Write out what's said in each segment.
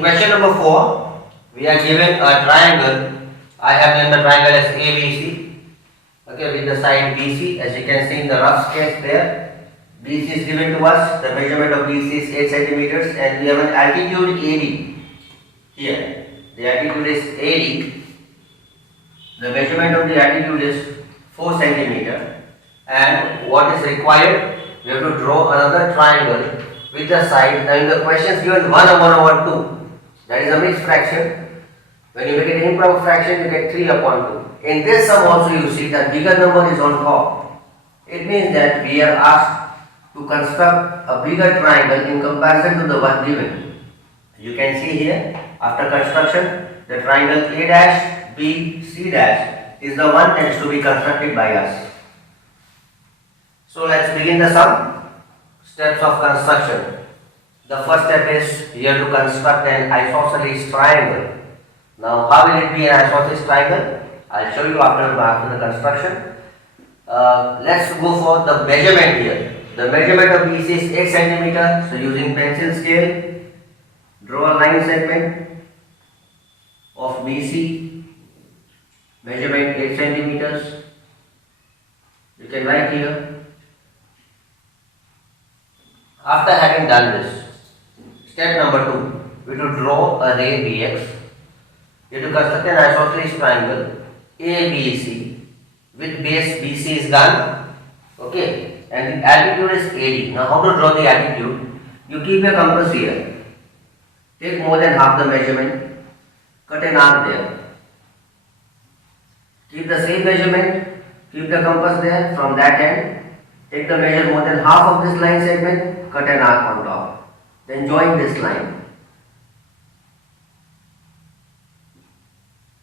question number 4, we are given a triangle. I have given the triangle as ABC. Okay, with the side BC, as you can see in the rough sketch there. BC is given to us. The measurement of BC is 8 centimeters, and we have an altitude AD. Here, the altitude is AD. The measurement of the altitude is 4 centimeter. And what is required? We have to draw another triangle with the side. Now in the question is given 1 over 2. That is a mixed fraction. When you make it an improper fraction, you get 3 upon 2. In this sum also you see that bigger number is on top. It means that we are asked to construct a bigger triangle in comparison to the one given. You can see here, after construction, the triangle A dash B C dash is the one that is to be constructed by us. So let's begin the sum. Steps of construction. The first step is here to construct an isosceles triangle. Now how will it be an isosceles triangle? I'll show you after the construction. Let's go for the measurement here. The measurement of BC is 8 centimeter. So using pencil scale, draw a line segment of BC. Measurement 8 centimeters. You can write here. After having done this, step number 2, we have to draw a ray BX. We have to construct an isosceles triangle ABC with base BC is done. Okay, and the altitude is AD. Now how to draw the altitude? You keep a compass here. Take more than half the measurement. Cut an arc there. Keep the same measurement. Keep the compass there from that end. Take the measure more than half of this line segment. Cut an arc on top. Then join this line.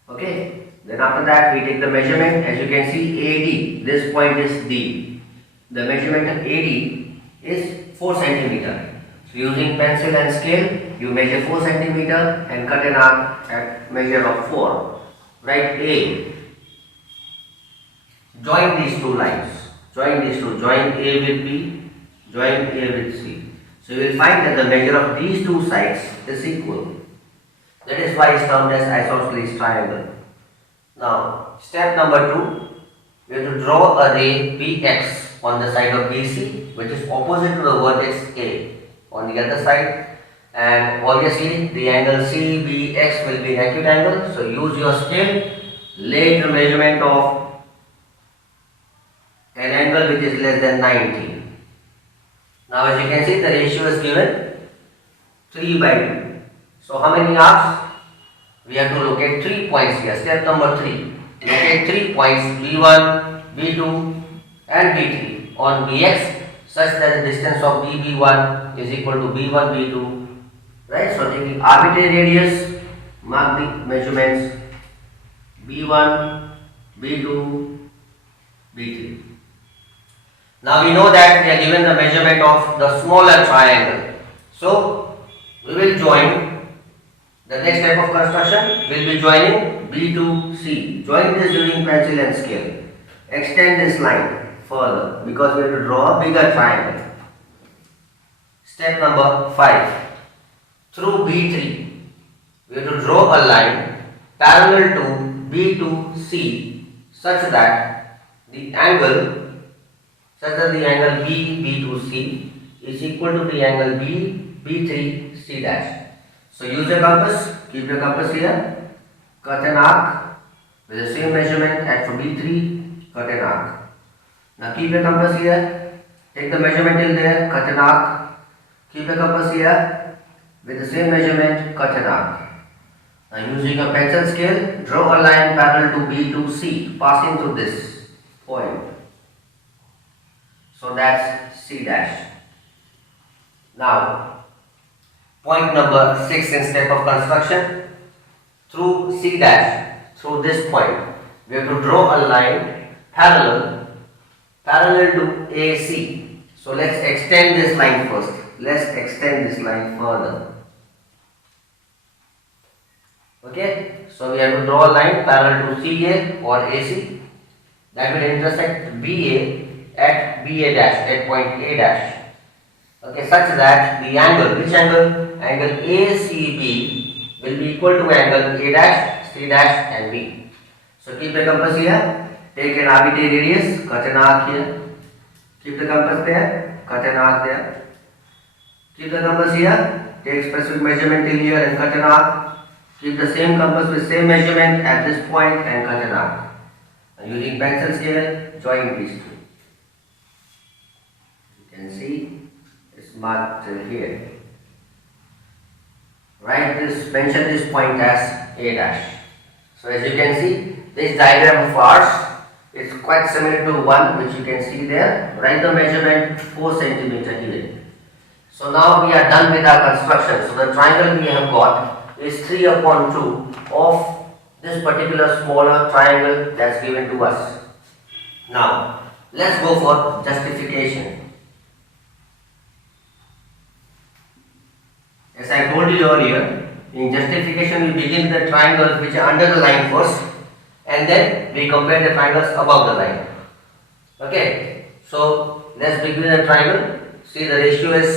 Okay. Then after that we take the measurement. As you can see AD. This point is D. The measurement of AD is 4 centimeter. So using pencil and scale, you measure 4 centimeter and cut an arc at measure of 4. Write A. Join these two lines. Join these two. Join A with B. Join A with C. So you will find that the measure of these two sides is equal. That is why it is termed as isosceles triangle. Now, step number 2, we have to draw a ray BX on the side of BC, which is opposite to the vertex A on the other side. And obviously, the angle CBX will be an acute angle. So use your scale, lay the measurement of an angle which is less than 90. Now as you can see, the ratio is given 3 by 2. So how many arcs? We have to locate 3 points here. Step number 3. Locate 3 points B1, B2 and B3 on BX such that the distance of BB1 is equal to B1, B2. Right? So taking arbitrary radius, mark the measurements B1, B2, B3. Now we know that we are given the measurement of the smaller triangle. So we will join the next step of construction. We will be joining B to C. Join this using pencil and scale. Extend this line further because we have to draw a bigger triangle. Step number 5. Through B3, we have to draw a line parallel to B to C such that the angle B to C is equal to the angle B3 C dash. So use your compass, keep your compass here, cut an arc with the same measurement as for B3, cut an arc. Now keep your compass here, take the measurement till there, cut an arc, keep your compass here with the same measurement, cut an arc. Now using a pencil scale, draw a line parallel to B to C passing through this point. So that's C dash. Now, point number 6 in step of construction. Through C dash, through this point, we have to draw a line parallel to AC. So let's extend this line first. Let's extend this line further. Okay, so we have to draw a line parallel to CA or AC that will intersect BA at BA dash, at point A dash. Okay, such that the angle, which angle? Angle ACB will be equal to angle A dash, C dash and B. So keep the compass here, take an arbitrary radius, cut an arc here. Keep the compass there, cut an arc there. Keep the compass here, take specific measurement till here and cut an arc. Keep the same compass with same measurement at this point and cut an arc. And using pencil scale, join these two. You can see it's marked till here. Write this, mention this point as A dash. So as you can see, this diagram of ours is quite similar to one which you can see there. Write the measurement 4 cm here. So now we are done with our construction. So the triangle we have got is 3/2 of this particular smaller triangle that's given to us. Now let's go for justification. As I told you earlier, in justification we begin with the triangles which are under the line first, and then we compare the triangles above the line. Okay, so let's begin with the triangle. See, the ratio is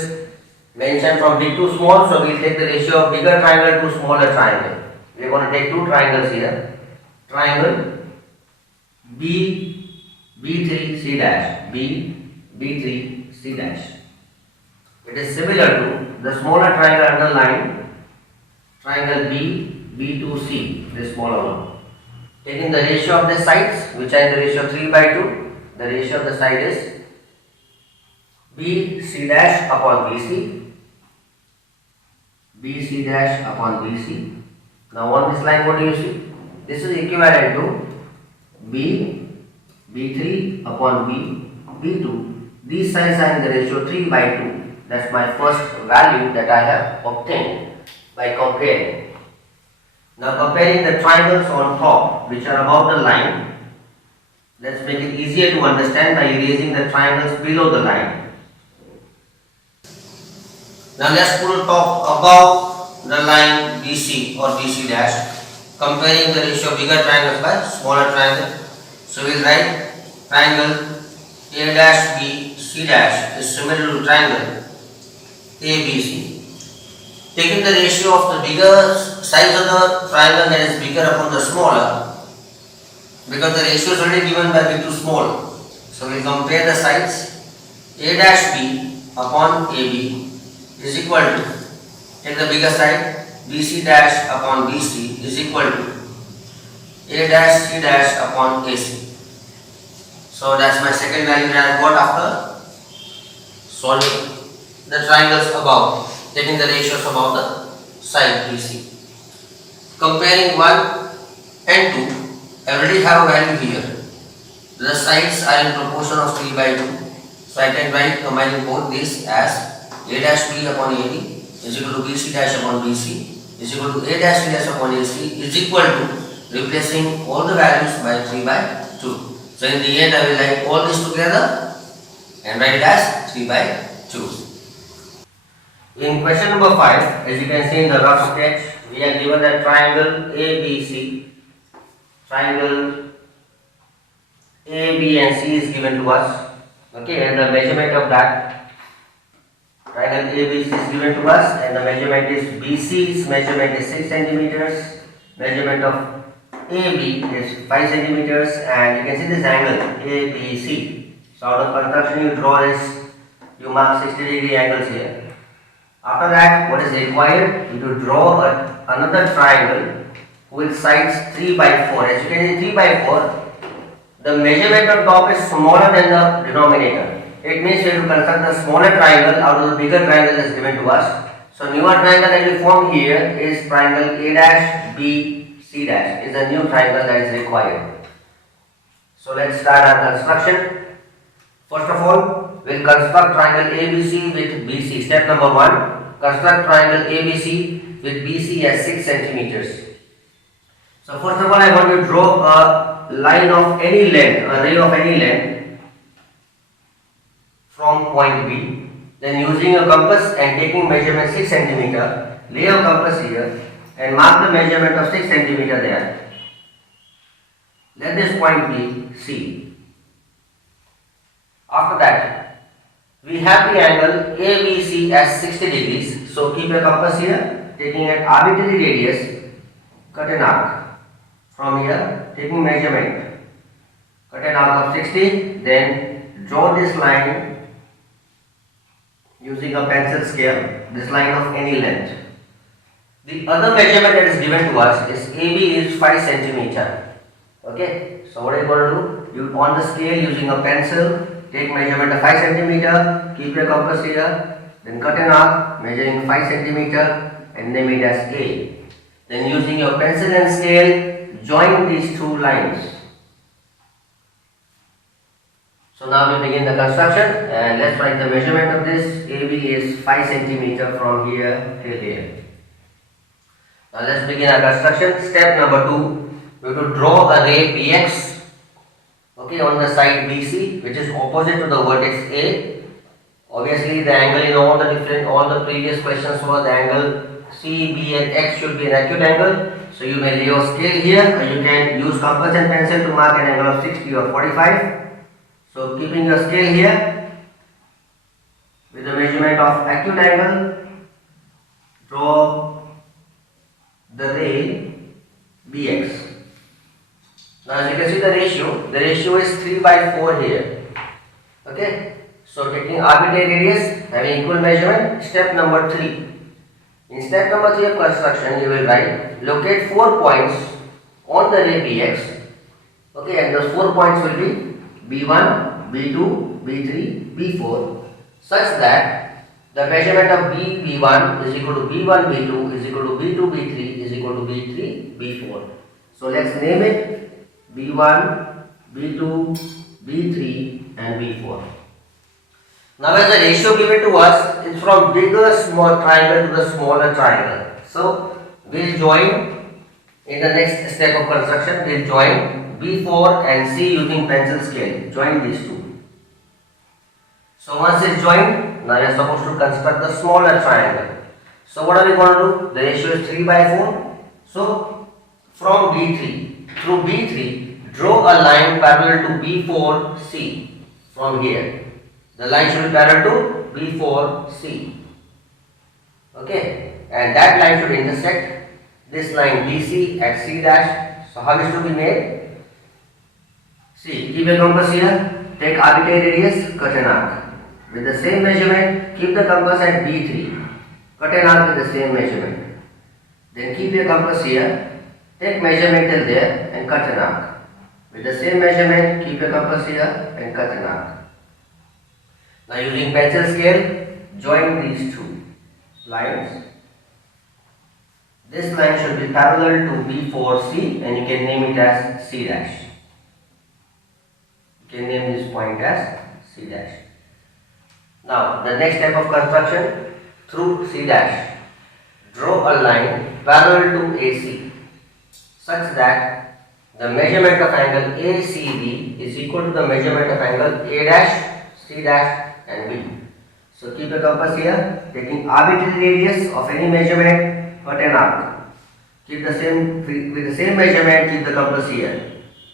mentioned from big to small, so we'll take the ratio of bigger triangle to smaller triangle. We are going to take two triangles here. Triangle B3C dash, B3C dash. It is similar to the smaller triangle underlined, triangle B2C, this smaller one. Taking the ratio of the sides, which are in the ratio 3/2, the ratio of the side is BC dash upon BC, BC dash upon BC. Now on this line, what do you see? This is equivalent to B3 upon B2. These sides are in the ratio 3/2. That's my first value that I have obtained by comparing. Now comparing the triangles on top which are above the line, let's make it easier to understand by erasing the triangles below the line. Now let's put top above the line BC or BC dash, comparing the ratio of bigger triangles by smaller triangle. So we'll write triangle A dash B C dash is similar to triangle ABC. Taking the ratio of the bigger size of the triangle that is bigger upon the smaller, because the ratio is already given by big to small. So we will compare the sides. A dash B upon AB is equal to, take the bigger side, BC dash upon BC is equal to A dash C dash upon AC. So that's my second value that I got after solving the triangles above, taking the ratios above the side BC. Comparing 1 and 2, I already have a value here. The sides are in proportion of 3/2. So I can write combining both these as A dash B upon AB is equal to BC dash upon BC is equal to A dash C dash upon AC is equal to replacing all the values by 3/2. So in the end I will write all this together and write it as 3/2. In question number 5, as you can see in the rough sketch, we are given a triangle ABC. Triangle A, B and C is given to us. Okay, and the measurement of that triangle ABC is given to us, and the measurement is BC's measurement is 6 centimeters, measurement of AB is 5 centimeters, and you can see this angle ABC. So out of construction you draw this, you mark 60-degree angles here. After that, what is required? You to draw another triangle with sides 3/4. As you can see, 3/4, the measurement on top is smaller than the denominator. It means we have to construct a smaller triangle out of the bigger triangle that is given to us. So newer triangle that we form here is triangle A dash B C dash is a new triangle that is required. So let's start our construction. First of all, we'll construct triangle ABC with BC. Step number 1, construct triangle ABC with BC as 6 centimeters. So first of all, I want to draw a line of any length, a ray of any length from point B. Then using a compass and taking measurement 6 centimeter, lay a compass here and mark the measurement of 6 centimeter there. Let this point be C. After that, we have the angle ABC as 60 degrees. So keep your compass here taking an arbitrary radius, cut an arc from here, taking measurement, cut an arc of 60, then draw this line using a pencil scale, this line of any length. The other measurement that is given to us is AB is 5 centimeter. Okay, so what are you going to do? You on the scale using a pencil, take measurement of 5 centimeter, keep your compass here, then cut an arc measuring 5 centimeter and name it as A. Then using your pencil and scale, join these two lines. So now we begin the construction, and let's write the measurement of this. AB is 5 centimeter from here till here. Now let's begin our construction. Step number 2, we have to draw a ray BX, okay, on the side BC, which is opposite to the vertex A. Obviously the angle in all the previous questions was the angle C, B and X should be an acute angle. So you may lay your scale here, or you can use compass and pencil to mark an angle of 60 or 45. So keeping your scale here with the measurement of acute angle, draw the ray BX. Now as you can see the ratio is 3/4 here. Okay, so taking arbitrary radius, having equal measurement. Step number 3. In step number 3 of construction, you will write, locate 4 points on the ray BX. Okay, and those 4 points will be B1, B2, B3, B4, such that the measurement of B1 is equal to B1, B2 is equal to B2, B3 is equal to B3, B4. So let's name it B1, B2, B3 and B4. Now as the ratio given to us is from bigger small triangle to the smaller triangle. So we'll join in the next step of construction, we'll join B4 and C using pencil scale. Join these two. So once it's joined, now we are supposed to construct the smaller triangle. So what are we going to do? The ratio is 3/4. So from B3 through B3, draw a line parallel to B4C from here. The line should be parallel to B4C. Okay, and that line should intersect this line BC at C dash. So how is to be made? See, keep a compass here, take arbitrary radius, cut an arc. With the same measurement, keep the compass at B3, cut an arc with the same measurement. Then keep your compass here, take measurement till there and cut an arc. With the same measurement, keep your compass here and cut an arc. Now using pencil scale, join these two lines. This line should be parallel to B4C and you can name it as C dash. You can name this point as C dash. Now the next step of construction, through C dash, draw a line parallel to AC such that the measurement of angle ACB is equal to the measurement of angle A dash, C dash and B. So keep a compass here, taking arbitrary radius of any measurement, cut an arc. Keep the same with the same measurement, keep the compass here,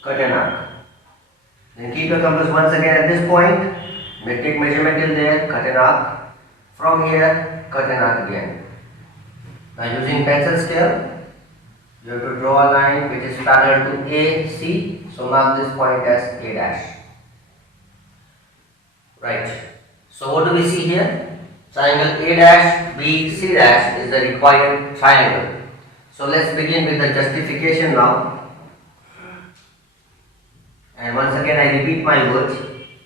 cut an arc. Then keep your compass once again at this point, take measurement till there, cut an arc. From here, cut an arc again. Now using pencil scale, you have to draw a line which is parallel to AC. So mark this point as A dash. Right. So what do we see here? Triangle A dash, B, C dash is the required triangle. So let's begin with the justification now. And once again I repeat my words.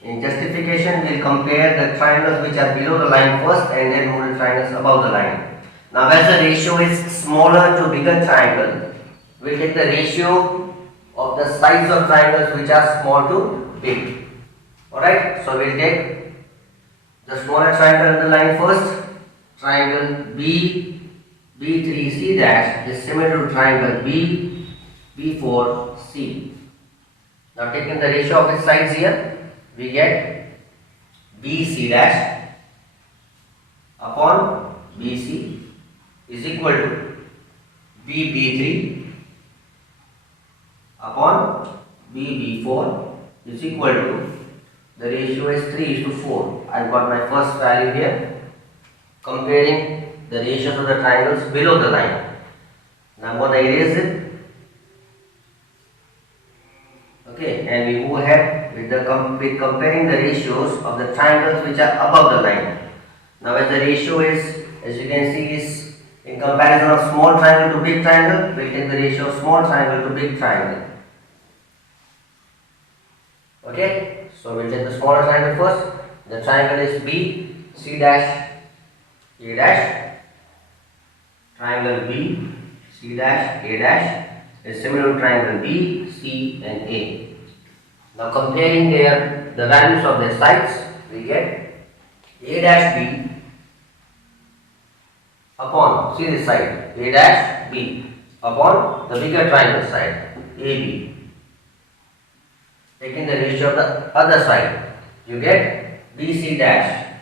In justification we will compare the triangles which are below the line first and then move the triangles above the line. Now as the ratio is smaller to bigger triangle, we will take the ratio of the size of triangles which are small to big. Alright, so we will take the smaller triangle on the line first. Triangle B3C dash is similar to triangle B4C. Now taking the ratio of its sides here, we get BC dash upon BC is equal to BB3 upon BB4 is equal to, the ratio is 3:4. I got my first value here. Comparing the ratios of the triangles below the line. Now I'm going to erase it. Okay, and we move ahead with comparing the ratios of the triangles which are above the line. Now as the ratio is, as you can see, is in comparison of small triangle to big triangle, we will take the ratio of small triangle to big triangle. Okay, so we'll take the smaller triangle first. The triangle is B, C dash, A dash. Triangle B, C dash, A dash is similar to triangle B, C and A. Now comparing the values of their sides, we get A dash B upon, see this side, A dash B upon the bigger triangle side, AB. Taking the ratio of the other side, you get BC dash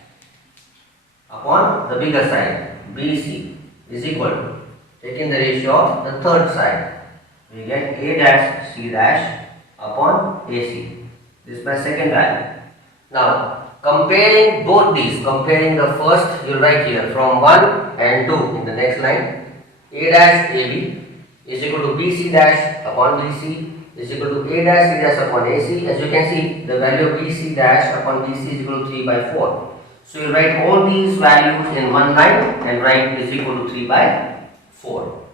upon the bigger side, BC is equal to, taking the ratio of the third side, we get A dash C dash upon AC. This is my second value. Now comparing both these, comparing the first, you will write here from 1 and 2 in the next line. A dash AB is equal to BC dash upon BC is equal to A dash C dash upon AC. As you can see, the value of BC dash upon BC is equal to 3 by 4. So you write all these values in one line and write is equal to 3 by 4.